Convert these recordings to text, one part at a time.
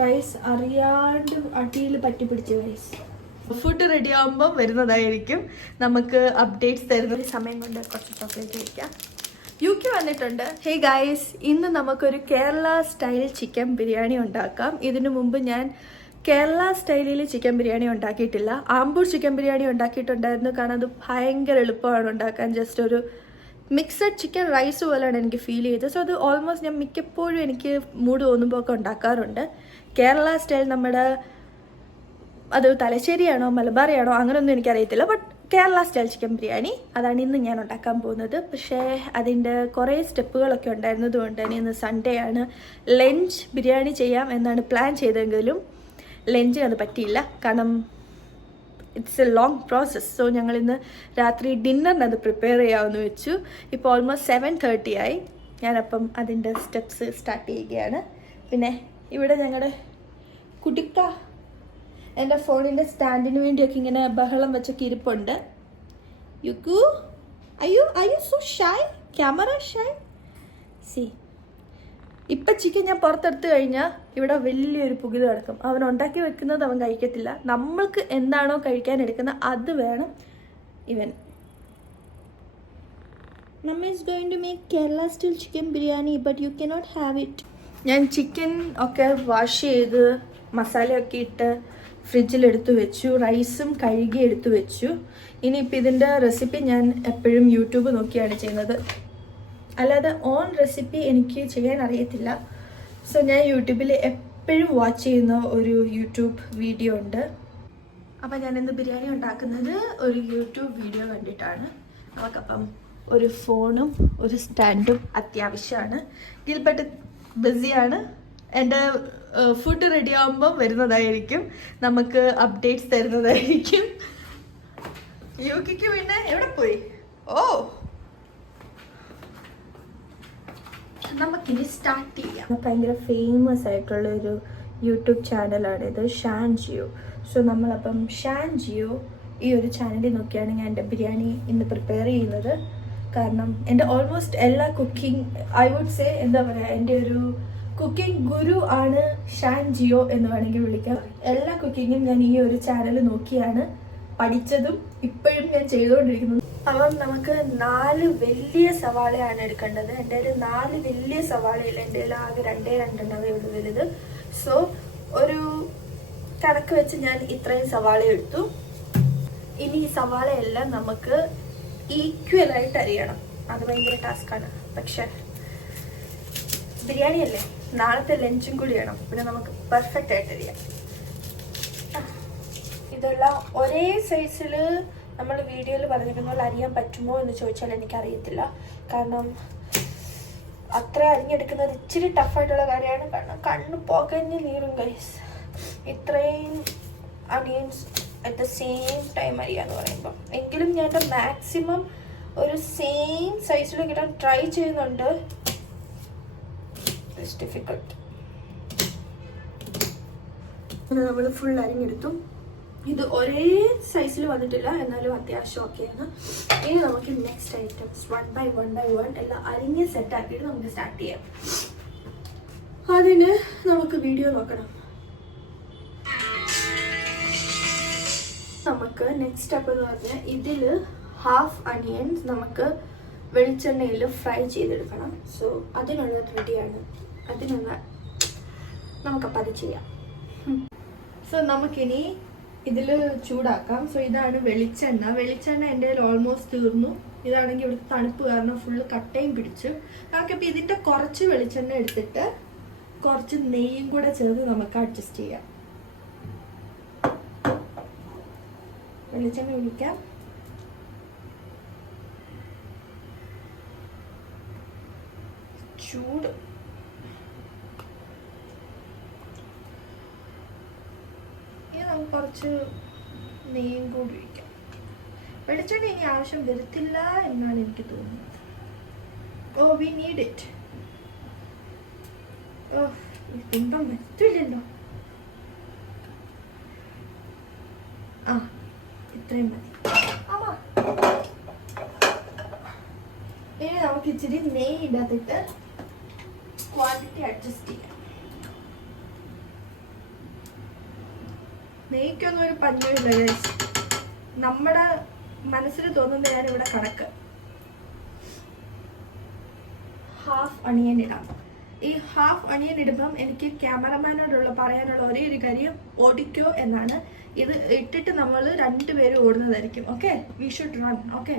Rice അറിയാണ്ട് അടിയിൽ പറ്റി പിടിച്ച റൈസ് ഫുഡ് റെഡി ആകുമ്പോൾ വരുന്നതായിരിക്കും. നമുക്ക് അപ്ഡേറ്റ്സ് തരുന്ന സമയം കൊണ്ട് കുറച്ച് ചോക്ലേറ്റ് കഴിക്കാം. യു കെ വന്നിട്ടുണ്ട്. ഹേ ഗായ്സ് ഇന്ന് നമുക്കൊരു കേരള സ്റ്റൈൽ ചിക്കൻ ബിരിയാണി ഉണ്ടാക്കാം. ഇതിനു മുമ്പ് ഞാൻ കേരള സ്റ്റൈലിൽ ചിക്കൻ ബിരിയാണി ഉണ്ടാക്കിയിട്ടില്ല. ആമ്പൂർ ചിക്കൻ ബിരിയാണി ഉണ്ടാക്കിയിട്ടുണ്ടായിരുന്നു. കാരണം അത് ഭയങ്കര എളുപ്പമാണ് ഉണ്ടാക്കാൻ. ജസ്റ്റ് ഒരു മിക്സഡ് ചിക്കൻ റൈസ് പോലെയാണ് എനിക്ക് ഫീൽ ചെയ്തത്. സോ അത് ഓൾമോസ്റ്റ് ഞാൻ മിക്കപ്പോഴും എനിക്ക് മൂഡ് തോന്നുമ്പോൾ ഒക്കെ ഉണ്ടാക്കാറുണ്ട്. കേരള സ്റ്റൈൽ നമ്മുടെ അത് തലശ്ശേരിയാണോ മലബാറിയാണോ അങ്ങനെയൊന്നും എനിക്കറിയത്തില്ല. But Kerala style chicken biryani അതാണ് ഇന്ന് ഞാൻ ഉണ്ടാക്കാൻ പോകുന്നത്. പക്ഷേ അതിന്റെ കുറേ സ്റ്റെപ്പുകളൊക്കെ ഉണ്ടായിരുന്നത് കൊണ്ട് തന്നെ ഇന്ന് സൺഡേ ആണ് ലഞ്ച് ബിരിയാണി ചെയ്യാം എന്നാണ് പ്ലാൻ ചെയ്തെങ്കിലും ലഞ്ചിന് അത് പറ്റിയില്ല. കാരണം it's a long process so ഞങ്ങൾ ഇന്ന് രാത്രി ഡിന്നറിന് അത് പ്രിപ്പയർ ചെയ്യാമെന്ന് വെച്ചു. ഇപ്പോൾ ഓൾമോസ്റ്റ് സെവൻ തേർട്ടി ആയി. ഞാനപ്പം അതിന്റെ സ്റ്റെപ്സ് സ്റ്റാർട്ട് ചെയ്യുകയാണ്. പിന്നെ ഇവിടെ ഞങ്ങളുടെ കുട്ടിക്ക എന്റെ ഫോണിന്റെ സ്റ്റാൻഡിന് വേണ്ടിയൊക്കെ ഇങ്ങനെ ബഹളം വെച്ചൊക്കെ ഇരിപ്പുണ്ട് യുക്കു അയ്യോ അയ്യോ സോ ഷായ് ക്യാമറ ഷായ് സി. ഇപ്പം ചിക്കൻ ഞാൻ പുറത്തെടുത്ത് കഴിഞ്ഞാൽ ഇവിടെ വലിയൊരു പുകിത് കിടക്കും. അവൻ ഉണ്ടാക്കി വെക്കുന്നത് അവൻ കഴിക്കത്തില്ല. നമ്മൾക്ക് എന്താണോ കഴിക്കാൻ എടുക്കുന്നത് അത് വേണം ഇവൻ. നമ്മ is going to make Kerala style chicken biryani but you can not have it ഞാൻ ചിക്കൻ ഒക്കെ വാഷ് ചെയ്ത് മസാലയൊക്കെ ഇട്ട് ഫ്രിഡ്ജിൽ എടുത്തു വെച്ചു. റൈസും കഴുകി എടുത്തു വെച്ചു. ഇനിയിപ്പോൾ ഇതിന്റെ റെസിപ്പി ഞാൻ എപ്പോഴും യൂട്യൂബ് നോക്കിയാണ് ചെയ്യുന്നത്. അല്ലാതെ ഓൺ റെസിപ്പി എനിക്ക് ചെയ്യാൻ അറിയത്തില്ല. സോ ഞാൻ യൂട്യൂബിൽ എപ്പോഴും വാച്ച് ചെയ്യുന്ന ഒരു യൂട്യൂബ് വീഡിയോ ഉണ്ട്. അപ്പം ഞാൻ ഇന്ന് ബിരിയാണി ഉണ്ടാക്കുന്നത് ഒരു യൂട്യൂബ് വീഡിയോ കണ്ടിട്ടാണ്. നമുക്കപ്പം ഒരു ഫോണും ഒരു സ്റ്റാൻഡും അത്യാവശ്യമാണ് ഗിൽബർട്ട് ബിസിയാണ്. എന്റെ ഫുഡ് റെഡി ആകുമ്പോൾ വരുന്നതായിരിക്കും. നമുക്ക് അപ്ഡേറ്റ്സ് തരുന്നതായിരിക്കും. യുക്കിക്ക് പിന്നെ എവിടെ പോയി? ഓ. നമുക്കിനി സ്റ്റാർട്ട് ചെയ്യാം. ഭയങ്കര ഫേമസ് ആയിട്ടുള്ള ഒരു യൂട്യൂബ് ചാനലാണ്. ഇത് ഷാൻ ജിയോ. സോ നമ്മളപ്പം ഷാൻ ജിയോ ഈ ഒരു ചാനലിൽ നോക്കിയാണ് ഞാൻ എന്റെ ബിരിയാണി ഇന്ന് പ്രിപ്പയർ ചെയ്യുന്നത്. കാരണം എന്റെ ഓൾമോസ്റ്റ് എല്ലാ കുക്കിംഗ് ഐ വുഡ് സേ എന്താ പറയുക എന്റെ ഒരു കുക്കിംഗ് ഗുരു ആണ് ഷാൻ ജിയോ എന്ന് വേണമെങ്കിൽ വിളിക്കാം. എല്ലാ കുക്കിങ്ങും ഞാൻ ഈ ഒരു ചാനൽ നോക്കിയാണ് പഠിച്ചതും ഇപ്പോഴും ഞാൻ ചെയ്തുകൊണ്ടിരിക്കുന്നത്. അപ്പം നമുക്ക് നാല് വലിയ സവാളയാണ് എടുക്കേണ്ടത്. എന്റെ ഒരു നാല് വലിയ സവാളയില്ല. എന്റെ ആകെ രണ്ടേ രണ്ടെണ്ണവേ ഉള്ളൂ വലുത്. സോ ഒരു കണക്ക് വെച്ച് ഞാൻ ഇത്രയും സവാള എടുത്തു. ഇനി ഈ സവാളയെല്ലാം നമുക്ക് ഈക്വൽ ആയിട്ട് അറിയണം. അത് ഭയങ്കര ടാസ്ക്കാണ് പക്ഷെ ബിരിയാണി അല്ലേ? നാളത്തെ ലഞ്ചും കൂടിയാണ് പിന്നെ നമുക്ക് പെർഫെക്റ്റ് ആയിട്ട് അറിയാം. ഇതെല്ലാം ഒരേ സൈസിൽ നമ്മൾ വീഡിയോയിൽ പറഞ്ഞിരിക്കുന്ന പോലെ അറിയാൻ പറ്റുമോ എന്ന് ചോദിച്ചാൽ എനിക്കറിയത്തില്ല. കാരണം അത്ര അരിഞ്ഞെടുക്കുന്നത് ഇച്ചിരി ടഫായിട്ടുള്ള കാര്യമാണ്. കാരണം കണ്ണ് പുകഞ്ഞ് നീറും ഗൈസ് ഇത്രയും onions at the same time അരിയാന്ന് പറയുമ്പോൾ എങ്കിലും ഞാൻ മാക്സിമം ഒരു സെയിം സൈസിൽ കിട്ടാൻ ട്രൈ ചെയ്യുന്നുണ്ട്. ഡിഫിക്കൾട്ട് നമ്മൾ ഫുൾ അരിഞ്ഞെടുത്തു. ഇത് ഒരേ സൈസിൽ വന്നിട്ടില്ല. എന്നാലും അത്യാവശ്യം ഓക്കെയാണ് ഇനി നമുക്ക് next items one by one by one എല്ലാം അരിഞ്ഞ് സെറ്റ് ആക്കിയിട്ട് നമുക്ക് സ്റ്റാർട്ട് ചെയ്യാം. അതിന് നമുക്ക് വീഡിയോ നോക്കണം. നമുക്ക് നെക്സ്റ്റ് സ്റ്റെപ്പ് എന്ന് പറഞ്ഞാൽ ഇതിൽ ഹാഫ് അണിയൻസ് നമുക്ക് വെളിച്ചെണ്ണയിൽ ഫ്രൈ ചെയ്തെടുക്കണം. സോ അതിനുള്ള റെഡിയാണ് അതിനുള്ള നമുക്കപ്പോൾ അത് ചെയ്യാം. സോ നമുക്കിനി ഇതിൽ ചൂടാക്കാം. സോ ഇതാണ് വെളിച്ചെണ്ണ. വെളിച്ചെണ്ണ എന്റെ കയ്യിൽ ഓൾമോസ്റ്റ് തീർന്നു. ഇതാണെങ്കിൽ ഇവിടുത്തെ തണുപ്പ് കാരണം ഫുള്ള് കട്ടയും പിടിച്ചു. നമുക്കിപ്പോൾ ഇതിന്റെ കുറച്ച് വെളിച്ചെണ്ണ എടുത്തിട്ട് കുറച്ച് നെയ്യും കൂടെ ചേർത്ത് നമുക്ക് അഡ്ജസ്റ്റ് ചെയ്യാം. വെളിച്ചെണ്ണ ഒഴിക്കാം. ചൂട്. ഇനി നമുക്ക് കുറച്ച് നെയ്യും കൂടി ഒഴിക്കാം. വെളിച്ചെണ്ണ ഇനി ആവശ്യം വരത്തില്ല എന്നാണ് എനിക്ക് തോന്നുന്നത്. Oh we need it oh ഇപ്പം പറ്റില്ലല്ലോ ആ ഇത്രയും മതി. ഇനി നമുക്ക് ഇച്ചിരി നെയ്യ് ഇടാത്തിട്ട് ക്വാണ്ടിറ്റി അഡ്ജസ്റ്റ് ചെയ്യാം. നെയ്ക്കൊന്നും ഒരു പഞ്ഞമില്ല. നമ്മുടെ മനസ്സിൽ തോന്നുന്നതാണ് ഇവിടെ കണക്ക്. ഹാഫ് അണിയൻ ഇടാം. ഈ ഹാഫ് അണിയൻ ഇടുമ്പം എനിക്ക് ക്യാമറമാനോടുള്ള പറയാനുള്ള ഒരേ ഒരു കാര്യം ഓടിക്കോ എന്നാണ്. ഇത് ഇട്ടിട്ട് നമ്മൾ രണ്ടുപേരും ഓടുന്നതായിരിക്കും okay we should run okay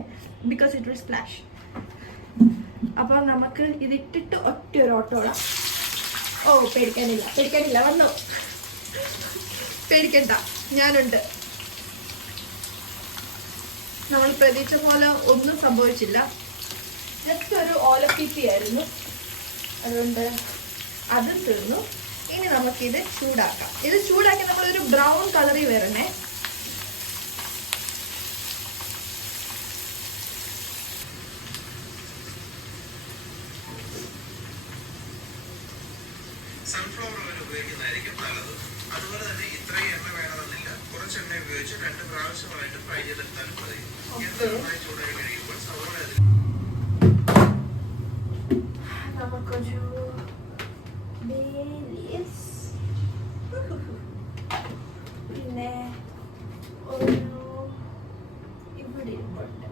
because it will splash അപ്പോൾ നമുക്ക് ഇത് ഇട്ടിട്ട് ഒറ്റ ഒരു ഓട്ടോ ഓടാം. ഓ പേടിക്കാനില്ല പേടിക്കാനില്ല വന്നു. പേടിക്കണ്ട ഞാനുണ്ട്. നമ്മൾ പ്രതീക്ഷ പോലെ ഒന്നും സംഭവിച്ചില്ല. ജസ്റ്റ് ഒരു ഓലപ്പിത്തി ആയിരുന്നു അതുകൊണ്ട് അതും തീർന്നു. ഇനി നമുക്കിത് ചൂടാക്കാം. ഇത് ചൂടാക്കി നമ്മളൊരു ബ്രൗൺ കളറിൽ വരണേ. സൺഫ്ലവർ ഓയിൽ ഉപയോഗിക്കുന്നതായിരിക്കും നല്ലത്. അതുപോലെ തന്നെ ഇത്രയും എണ്ണ വേണമെന്നില്ല. കുറച്ച് എണ്ണ ഉപയോഗിച്ച് രണ്ട് പ്രാവശ്യമായിട്ട് ഫ്രൈ ചെയ്തെടുത്താലും മതി. നന്നായി ചൂടായി കഴിയുമ്പോൾ സവോള നമുക്കൊരു. പിന്നെ ഒരു ഇവിടെ ഇരിപ്പുണ്ട്.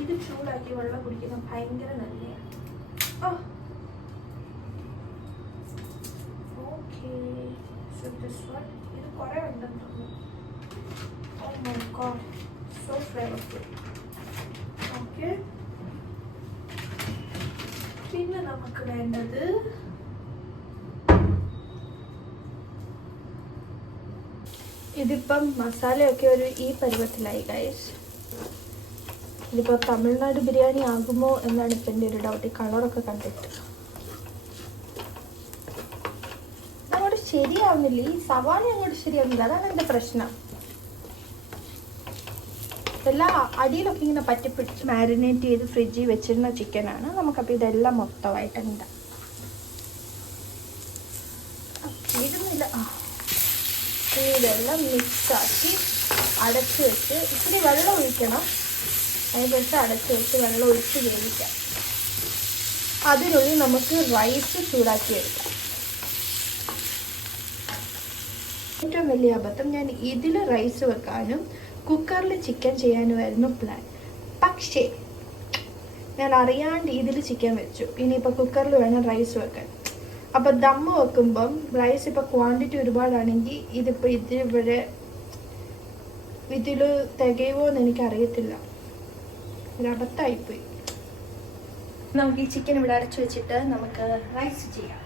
ഇത് ചൂടാക്കി വെള്ളം കുടിക്കുന്ന ഭയങ്കര നല്ലതാണ് Oh. So this one, ഇത് കുറേ ഉണ്ടെന്ന് തോന്നുന്നു. So flavorful. Okay. പിന്നെ നമുക്ക് വേണ്ടത് ഇതിപ്പം മസാലയൊക്കെ ഒരു ഈ പരുവത്തിലായി ഗൈസ് ഇതിപ്പോൾ തമിഴ്നാട് ബിരിയാണി ആകുമോ എന്നാണ് ഇപ്പം എന്റെ ഒരു ഡൗട്ട് ഈ കളറൊക്കെ കണ്ടിട്ട് അങ്ങോട്ട് ശരിയാവുന്നില്ല. ഈ സവാള അങ്ങോട്ട് ശരിയാവുന്നില്ല. അതാണ് എന്റെ പ്രശ്നം. എല്ലാ അടിയിലൊക്കെ ഇങ്ങനെ പറ്റിപ്പിടിച്ച് മാരിനേറ്റ് ചെയ്ത് ഫ്രിഡ്ജിൽ വെച്ചിരുന്ന ചിക്കനാണ് നമുക്കപ്പോൾ ഇതെല്ലാം മൊത്തമായിട്ട് എന്താ? തീരുന്നില്ല ആ ഇതെല്ലാം മിക്സാക്കി അടച്ച് വെച്ച് ഇത്തിരി വെള്ളം ഒഴിക്കണം. അതിനെക്കുറിച്ച് അടച്ച് വെച്ച് വെള്ളം ഒഴിച്ച് വേവിക്കാം. അതിനുള്ളിൽ നമുക്ക് റൈസ് ചൂടാക്കി എടുക്കാം. ഏറ്റവും വലിയ അബദ്ധം ഞാൻ ഇതിൽ റൈസ് വെക്കാനും കുക്കറിൽ ചിക്കൻ ചെയ്യാനുമായിരുന്നു പ്ലാൻ പക്ഷേ ഞാൻ അറിയാണ്ട് ഇതിൽ ചിക്കൻ വെച്ചു. ഇനിയിപ്പോൾ കുക്കറിൽ വേണം റൈസ് വെക്കാൻ. അപ്പോൾ ദമ്മ വെക്കുമ്പം റൈസ് ഇപ്പോൾ ക്വാണ്ടിറ്റി ഒരുപാടാണെങ്കിൽ ഇതിപ്പോൾ ഇതിവിടെ ഇതിൽ തികയുമോ എന്ന് എനിക്കറിയത്തില്ല പോയി നമുക്ക് ഈ ചിക്കൻ ഇവിടെ അടച്ചു വെച്ചിട്ട് നമുക്ക് റൈസ് ചെയ്യാം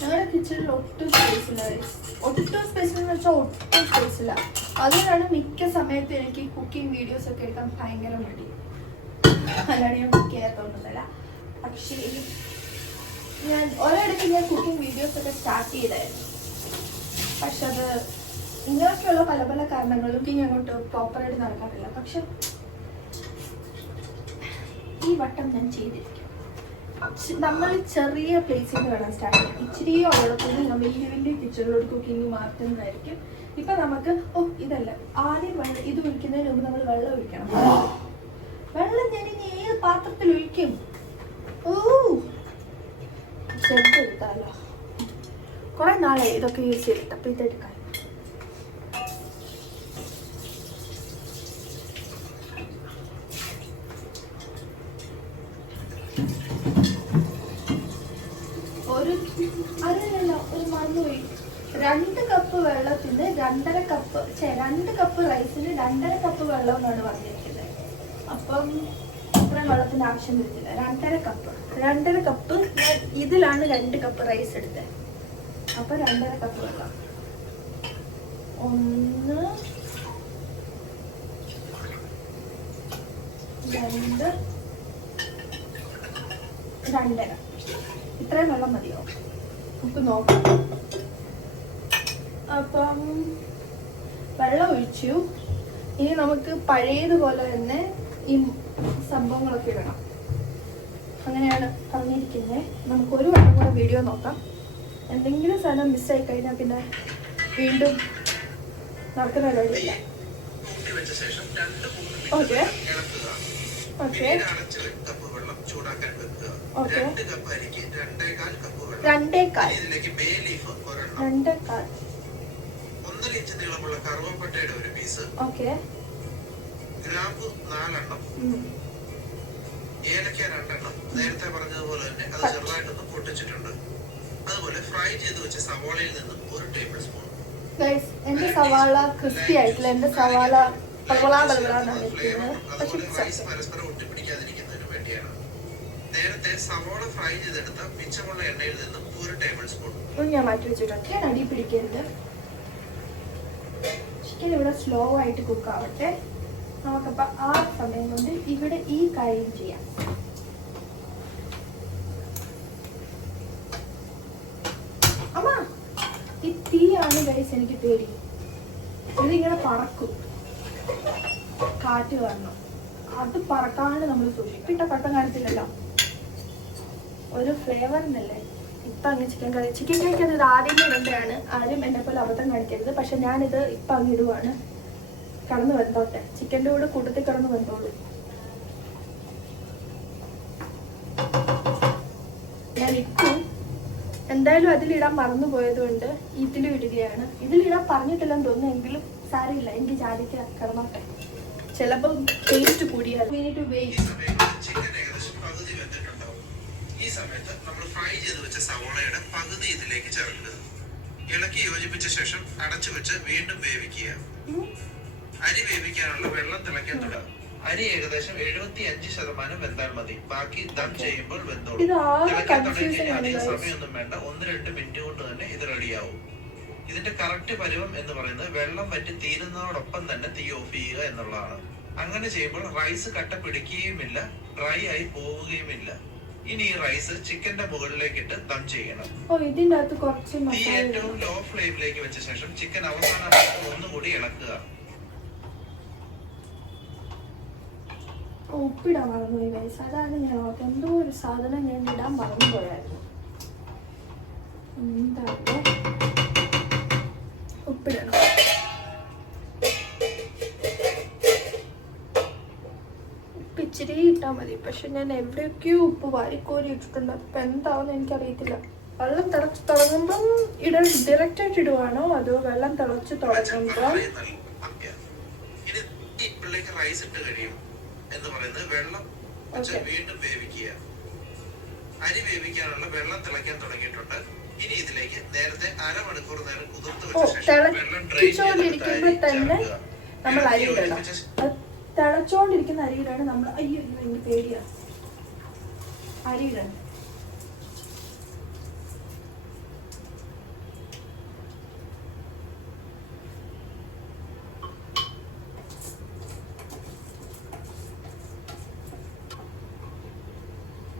ഞങ്ങളുടെ കിച്ചണിൽ ഒട്ടും സ്പേസ് ഇല്ല. ഒട്ടും സ്പേസ് എന്ന് വെച്ചാൽ ഒട്ടും സ്പേസ് ഇല്ല. അതുകൊണ്ടാണ് മിക്ക സമയത്ത് എനിക്ക് കുക്കിംഗ് വീഡിയോസ് ഒക്കെ എടുക്കാൻ ഭയങ്കര മടി. അല്ലാണ്ട് ഞാൻ കുക്ക് ചെയ്യാത്തതൊന്നുമല്ല പക്ഷേ ഞാൻ ഒരിടയ്ക്ക് ഞാൻ കുക്കിംഗ് വീഡിയോസ് ഒക്കെ സ്റ്റാർട്ട് ചെയ്തായിരുന്നു. പക്ഷെ അത് ഇങ്ങനെയൊക്കെയുള്ള പല പല കാരണങ്ങളും കുക്കിംഗ് അങ്ങോട്ട് പ്രോപ്പറായിട്ട് നടക്കാറില്ല. പക്ഷെ ഈ വട്ടം ഞാൻ ചെയ്തിരിക്കും ചെ- നമ്മൾ ചെറിയ പ്ലേസിൽ നിന്ന് വേണം സ്റ്റാർട്ട് ചെയ്യാം ഇച്ചിരി ഉള്ളപ്പോൾ നമ്മൾ ഈ വലിയ കിച്ചണിലോട്ട് കുക്കിംഗ് മാറ്റുന്നതായിരിക്കും. ഇപ്പൊ നമുക്ക് ഓ ഇതല്ല. ആദ്യം വെള്ളം ഇത് ഒഴിക്കുന്നതിന് മുമ്പ് നമ്മൾ വെള്ളം ഒഴിക്കണം. വെള്ളം ഞാൻ ഇനി ഏത് പാത്രത്തിൽ ഒഴിക്കും? ഓ ചെറുതെടുത്താലോ? കുറെ നാളായി ഇതൊക്കെ യൂസ് ചെയ്തിട്ട്. അപ്പൊ ഇതെടുക്കാം ഒരു അറിയില്ല ഒരു മറന്നുപോയി രണ്ട് കപ്പ് വെള്ളത്തിന് രണ്ടര കപ്പ് ചേ രണ്ട് കപ്പ് റൈസിന് രണ്ടര കപ്പ് വെള്ളം എന്നാണ് പറഞ്ഞിരിക്കുന്നത് അപ്പം അത്ര വെള്ളത്തിന്റെ ആവശ്യം വരുന്നില്ല. രണ്ടര കപ്പ് രണ്ടര കപ്പ് ഇതിലാണ് രണ്ട് കപ്പ് റൈസ് എടുത്തത്. അപ്പൊ രണ്ടര കപ്പ് വെള്ളം. ഒന്ന് രണ്ട് രണ്ടര. ഇത്രയും വെള്ളം മതിയോ? നമുക്ക് നോക്കാം. അപ്പം വെള്ളം ഒഴിച്ചു. ഇനി നമുക്ക് പഴയതുപോലെ തന്നെ ഈ സംഭവങ്ങളൊക്കെ ഇടണം. അങ്ങനെയാണ് പറഞ്ഞിരിക്കുന്നത് നമുക്ക് ഒരു വട്ടം കൂടെ വീഡിയോ നോക്കാം. എന്തെങ്കിലും സാധനം മിസ്സായി കഴിഞ്ഞാൽ പിന്നെ വീണ്ടും നടക്കുന്ന കാര്യമില്ല ഓക്കെ. ഓക്കെ. ഓക്കെ. രണ്ടേക്കാൽ രണ്ടേക്കാൽ ഒന്നര ഇഞ്ച് നീളമുള്ള കറുവപ്പട്ടയുടെ ഒരു പീസ് ഗ്രാമ്പു നാലെണ്ണം. ഏലക്ക രണ്ടെണ്ണം. നേരത്തെ പറഞ്ഞതുപോലെ തന്നെ അത്. ചെറുതായിട്ടൊന്ന് പൊട്ടിച്ചിട്ടുണ്ട്. അതുപോലെ ഫ്രൈ ചെയ്ത് വെച്ച സവാളയിൽ നിന്നും ഒരു ടേബിൾ സ്പൂൺ. എന്റെ സവാള ക്രിസ്പി ആയിട്ടില്ല എന്റെ സവാള. പരസ്പരം ഒട്ടിപ്പിടിക്കാതിരിക്കുന്നതിന് വേണ്ടിയാണ്. നേരത്തെ സവാള ഫ്രൈ ചെയ്തെടുത്ത മിച്ചമുള്ള എണ്ണയിൽ നിന്നും ഒരു ടേബിൾ സ്പൂൺ. ഞാൻ മാറ്റി വെച്ചിട്ടുണ്ട്. ഞാൻ അടി പിടിക്കരുത്. ഇവിടെ സ്ലോ ആയിട്ട് കുക്ക് ആവട്ടെ. നമുക്കപ്പോൾ ആ സമയം കൊണ്ട് ഇവിടെ ഈ കാര്യം ചെയ്യാം. അമ്മ ഈ തീയാണ് ഗൈസ് എനിക്ക് പേടി. ഇതിങ്ങനെ പറക്കും. കാറ്റ് കാരണം. അത് പറക്കാണ്ട് നമ്മൾ സൂക്ഷിക്കും. ഇട്ട കട്ടം കാണിച്ചില്ലല്ലോ. ഒരു ഫ്ലേവറിനല്ലേ ഇപ്പൊ അങ്ങ് ചിക്കൻ കറി ചിക്കൻ കറിക്ക് അത് ആദ്യമേ ഇടേണ്ടതാണ് ആരും എന്നെ പോലെ അബദ്ധം കാണിക്കരുത്. പക്ഷെ ഞാനിത് ഇപ്പൊ അങ്ങ് ഇടുവാണ്. കടന്നു വെന്തോട്ടെ ചിക്കന്റെ കൂടെ കൂട്ടത്തിൽ കടന്നു വന്നോളൂ. ഞാൻ ഇട്ടു. എന്തായാലും അതിലിടാൻ മറന്നു പോയതുകൊണ്ട് ഇതിലും ഇടുകയാണ്. ഇതിലിടാൻ പറഞ്ഞിട്ടില്ലെന്ന് തോന്നുന്നു. എങ്കിലും സാരമില്ല. എനിക്ക് ജാതിക്ക് കിടന്നോട്ടെ. ചിലപ്പോൾ ടേസ്റ്റ് കൂടിയാൽ. ഈ വേസ്റ്റ് ചിക്കൻ ഏകദേശം പകുതി വെന്തിട്ടുണ്ടാവും ഈ സമയത്ത് നമ്മൾ ഫ്രൈ ചെയ്ത് വെച്ച സവോളയുടെ പകുതി ഇതിലേക്ക് ചേർക്കുക. ഇളക്കി യോജിപ്പിച്ച ശേഷം അടച്ചു വെച്ച് വീണ്ടും വേവിക്കുക. അരി വേവിക്കാനുള്ള വെള്ളം തിളയ്ക്കാൻ തുടങ്ങും. അരി ഏകദേശം എഴുപത്തി അഞ്ച് ശതമാനം വെന്താൽ മതി. ബാക്കി ദം ചെയ്യുമ്പോൾ വെന്തോളും. തിളയ്ക്കാൻ തുടങ്ങി അധികം. സമയമൊന്നും വേണ്ട. ഒന്ന് രണ്ട് മിനിറ്റ് കൊണ്ട് തന്നെ ഇത് റെഡിയാവും ഇതിന്റെ കറക്റ്റ് പരുവം എന്ന് പറയുന്നത് വെള്ളം വറ്റി തീരുന്നതോടൊപ്പം തന്നെ തീ ഓഫ് ചെയ്യുക എന്നുള്ളതാണ്. അങ്ങനെ ചെയ്യുമ്പോൾ റൈസ് കട്ട പിടിക്കുകയുമില്ല. ഡ്രൈ ആയി പോവുകയുമില്ല. ഇനി ഈ റൈസ് ചിക്കന്റെ മുകളിലേക്ക് ഇട്ട് ദം ചെയ്യണം. ഓ ഇതിന്റെ അകത്ത് കുറച്ച് തീ ഏറ്റവും ലോ ഫ്ലെയിമിലേക്ക് വെച്ച ശേഷം ചിക്കൻ അവസാനമായി ഒന്നുകൂടി ഇളക്കുക. ഉപ്പിടാൻ മറന്നുപോയി ഗൈസ് അതാണ് ഞാൻ ഓർത്തത്. എന്തോ ഒരു സാധനം ഞാൻ ഇടാൻ മറന്നുപോയായിരുന്നു. എന്തായാലും ഉപ്പിടണം. ഇച്ചിരി ഇട്ടാൽ മതി. പക്ഷെ ഞാൻ എവിടെയൊക്കെയോ ഉപ്പ് വാരിക്കോരി ഇട്ടിട്ടുണ്ട്. അപ്പം എന്താണെന്ന് എനിക്കറിയത്തില്ല. വെള്ളം തിളച്ച് തുടങ്ങുമ്പം ഇട ഡയറക്റ്റ് ആയിട്ട് ഇടുവാണോ? അതോ വെള്ളം തിളച്ച് തുടങ്ങുമ്പോൾ റൈസ് ഇട്ട് കഴിയും എന്ന് പറയുന്നത് വെള്ളം. വീണ്ടും വേവിക്കുക. അരി വേവിക്കാനുള്ള വെള്ളം തിളയ്ക്കാൻ തുടങ്ങിയിട്ടുണ്ട്. ഇനി ഇതിലേക്ക് നേരത്തെ അരമണിക്കൂർ നേരം കുതിർത്ത് വെച്ച ശേഷം വെള്ളം നമ്മൾ അരി ഇടണം. അത് തിളച്ചോണ്ടിരിക്കുന്ന അരിയിലാണ് നമ്മൾ അയ്യോ എനിക്ക് പേടിയാ. അരിയിലാണ്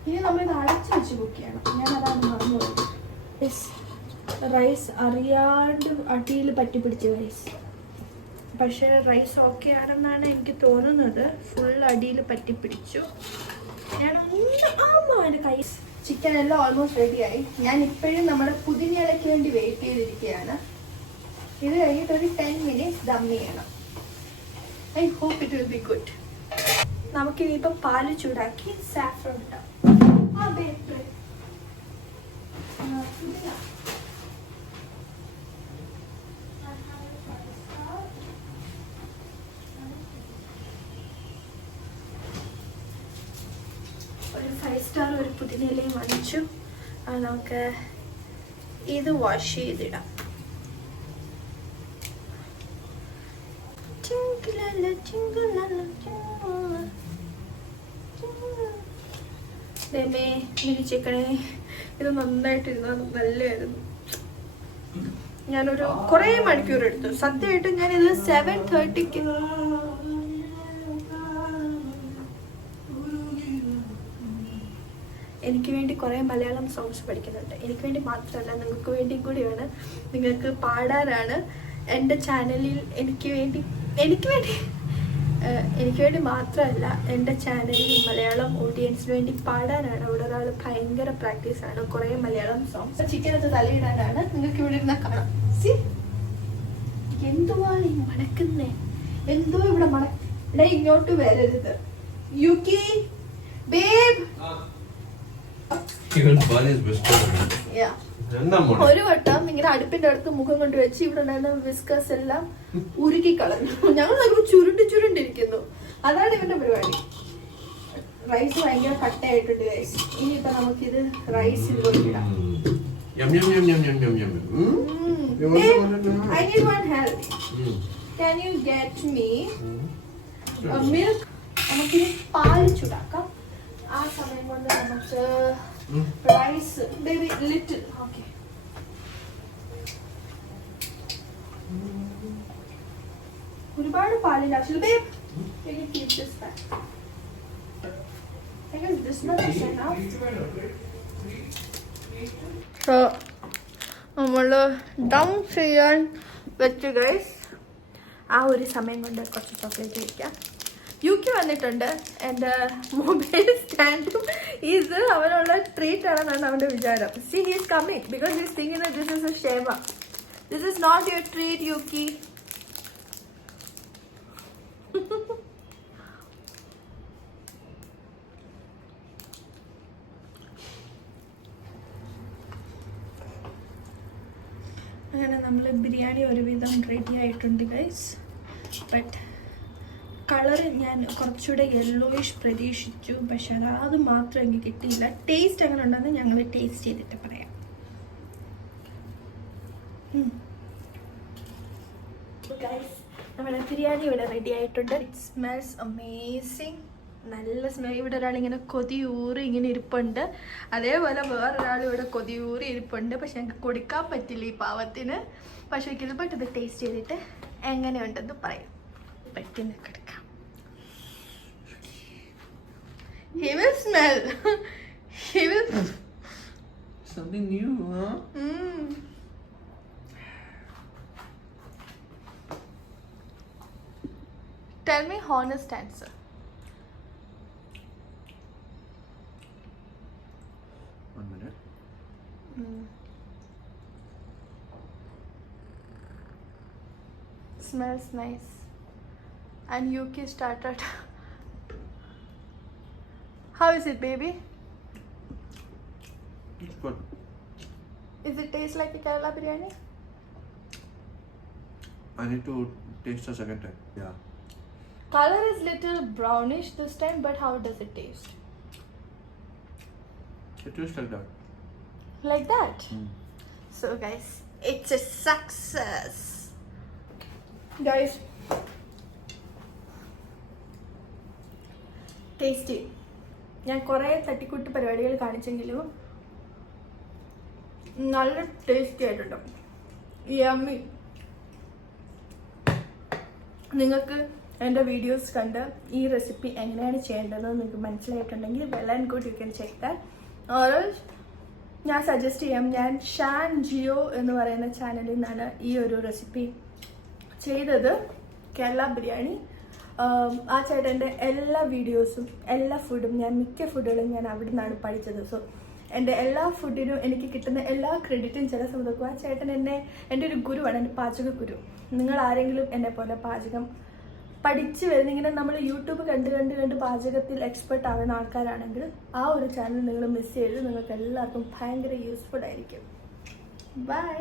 ഇനി നമ്മൾ ഇത് അടച്ചു വെച്ച് കുക്ക് ചെയ്യണം. ഞാൻ അതാണ് മറന്നു പോയത് റൈസ് അറിയാണ്ട് അടിയിൽ പറ്റി പിടിച്ച റൈസ് പക്ഷേ റൈസ് ഓക്കെ ആണെന്നാണ് എനിക്ക് തോന്നുന്നത്. ഫുൾ അടിയിൽ പറ്റി പിടിച്ചു ഞാൻ കൈ. ചിക്കൻ എല്ലാം ഓൾമോസ്റ്റ് റെഡിയായി ഞാൻ ഇപ്പോഴും നമ്മുടെ പുതിനയിലയ്ക്ക് വേണ്ടി വെയിറ്റ് ചെയ്തിരിക്കുകയാണ്. ഇത് കഴിഞ്ഞിട്ട് ഒരു ടെൻ മിനിറ്റ്സ് ദം ചെയ്യണം. I hope it will be good നമുക്കിനിയിപ്പോൾ പാൽ ചൂടാക്കി സാഫ്രോൺ ഇട്ടാം ആ ബേക്ക് പുതിന ഒരു ഫൈവ് സ്റ്റാർ ഒരു പുതിനയിലയും അടിച്ചു നമുക്ക് ഇത് വാഷ് ചെയ്തിടാം. ദൈവമേ, നിരീക്ഷിക്കണേ ഇത് നന്നായിട്ടിരുന്നാൽ നല്ലതായിരുന്നു. ഞാനൊരു കുറേ മണിക്കൂർ എടുത്തു. സത്യമായിട്ട് ഞാനിത് സെവൻ തേർട്ടിക്ക് എനിക്ക് വേണ്ടി കുറേ മലയാളം സോങ്സ് പഠിക്കുന്നുണ്ട്. എനിക്ക് വേണ്ടി മാത്രമല്ല നിങ്ങൾക്ക് വേണ്ടി കൂടിയാണ് നിങ്ങൾക്ക് പാടാനാണ് എന്റെ ചാനലിൽ എനിക്ക് വേണ്ടി എനിക്ക് വേണ്ടി എനിക്ക് വേണ്ടി മാത്രമല്ല എന്റെ ചാനലിൽ മലയാളം ഓഡിയൻസിന് വേണ്ടി പാടാനാണ് അവിടെ ഒരാൾ ഭയങ്കര പ്രാക്ടീസാണ് കുറേ മലയാളം സോങ്സ് ചിക്കനത്ത് തലയിടാനാണ് നിങ്ങൾക്ക് ഇവിടെ ഇരുന്നാൽ കാണാം. സി എന്തുവാണ് ഈ മണക്കുന്നേ എന്തോ ഇവിടെ മണ ഇങ്ങോട്ട് വരരുത്. Yuki babe Even Bali is whispering. Yeah എന്താ മോനെ ഒരു വട്ടം ഇങ്ങനെ അടുപ്പിന്റെ അടുത്ത് മുഖം കൊണ്ട് വെച്ച് ഇവിടെ ഉണ്ടായിരുന്ന വിസ്കസ് എല്ലാം ഉരുക്കി കളഞ്ഞു. ഞങ്ങൾ ചുരുണ്ടി ചുരുണ്ടിരിക്കുന്നു. അതാണ് ഇവന്റെ പരിപാടി. റൈസ് ഭയങ്കര കട്ടയായിട്ടുണ്ട് ഗൈസ് ഇനിയിപ്പോ നമുക്കിത് റൈസിൽ ഇടാം. Babe, to want it? I need one help. Can you get me a milk? നമുക്കിനി പാൽ ചൂടാക്കാം ആ സമയം കൊണ്ട് നമുക്ക്. റൈസ് ബേബി ലിറ്റിൽ ഓക്കെ ഒരുപാട് പാലിന്റെ ആവശ്യമില്ല babe can you keep this back? I guess this much is enough. So നമ്മൾ ഡം ചെയ്യാൻ വെച്ചു ഗ്രൈസ് ആ ഒരു സമയം കൊണ്ട് കുറച്ച് ചോക്ലേറ്റ് കഴിക്കാം. യു കെ വന്നിട്ടുണ്ട്. എന്റെ മൊബൈൽ സ്റ്റാൻഡും ഇത് അവനുള്ള ട്രീറ്റ് ആണെന്നാണ് അവന്റെ വിചാരം. See he's coming because he's thinking this is a shame this is not your treat Yuki അങ്ങനെ നമ്മൾ ബിരിയാണി ഒരുവിധം റെഡി ആയിട്ടുണ്ട് ഗൈസ് ബട്ട് കളർ ഞാൻ കുറച്ചുകൂടെ യെല്ലോയിഷ് പ്രതീക്ഷിച്ചു. പക്ഷെ അത് അത് മാത്രം എനിക്ക് കിട്ടിയില്ല. ടേസ്റ്റ് അങ്ങനെ ഉണ്ടെന്ന് ഞങ്ങൾ ടേസ്റ്റ് ചെയ്തിട്ട് പറയാം. നമ്മുടെ ബിരിയാണി ഇവിടെ റെഡി ആയിട്ടുണ്ട്. ഇറ്റ് സ്മെൽസ് അമേസിങ് നല്ല സ്മെൽ ഇവിടെ ഒരാൾ ഇങ്ങനെ കൊതിയൂറി ഇങ്ങനെ ഇരിപ്പുണ്ട്. അതേപോലെ വേറൊരാൾ ഇവിടെ കൊതിയൂറി ഇരിപ്പുണ്ട്. പക്ഷെ ഞങ്ങൾക്ക് കൊടുക്കാൻ പറ്റില്ല ഈ പാവത്തിന്. പക്ഷെ ഇതിൽപ്പെട്ട് ഇത് ടേസ്റ്റ് ചെയ്തിട്ട് എങ്ങനെയുണ്ടെന്ന് പറയും. പറ്റുന്ന കൊടുക്കാം He will smell. he will. Something new, huh? Mm. Tell me honest answer. One minute. Mm. Smells nice. And Yuki started. How is it, baby? It's good. Is it taste like a Kerala biryani? I need to taste a second time. Yeah. Color is little brownish this time, but how does it taste? It tastes like that. Like that. Mm. So, guys, it's a success. Guys, tasty ഞാൻ കുറേ തട്ടിക്കൂട്ട് പരിപാടികൾ കാണിച്ചെങ്കിലും നല്ല tasty ആയിട്ടുണ്ട്. Yummy നിങ്ങൾക്ക് എന്റെ videos കണ്ട് ഈ റെസിപ്പി എങ്ങനെയാണ് ചെയ്യേണ്ടതെന്ന് നിങ്ങൾക്ക് മനസ്സിലായിട്ടുണ്ടെങ്കിൽ well and good you can check that ഓരോ ഞാൻ സജസ്റ്റ് ചെയ്യാം ഞാൻ ഷാൻ ജിയോ എന്ന് പറയുന്ന ചാനലിൽ നിന്നാണ് ഈ ഒരു റെസിപ്പി ചെയ്തത്. കേരള ബിരിയാണി. ആം, ചേട്ടന്റെ എല്ലാ വീഡിയോസും എല്ലാ ഫുഡും ഞാൻ മിക്ക ഫുഡുകളും ഞാൻ അവിടെ നിന്നാണ് പഠിച്ചത്. സോ എന്റെ എല്ലാ ഫുഡിനും എനിക്ക് കിട്ടുന്ന എല്ലാ ക്രെഡിറ്റും ചില സമയത്തൊക്കെ ആ ചേട്ടൻ എന്നെ എന്റെ ഒരു ഗുരുവാണ് എന്റെ പാചക ഗുരു. നിങ്ങൾ ആരെങ്കിലും എന്നെ പോലെ പാചകം പഠിച്ച് വരുന്ന ഇങ്ങനെ നമ്മൾ യൂട്യൂബ് കണ്ട് കണ്ട് കണ്ട് പാചകത്തിൽ എക്സ്പെർട്ട് ആവുന്ന ആൾക്കാരാണെങ്കിൽ ആ ഒരു ചാനൽ നിങ്ങൾ മിസ് ചെയ്ത് നിങ്ങൾക്ക് എല്ലാവർക്കും ഭയങ്കര യൂസ്ഫുൾ ആയിരിക്കും. ബൈ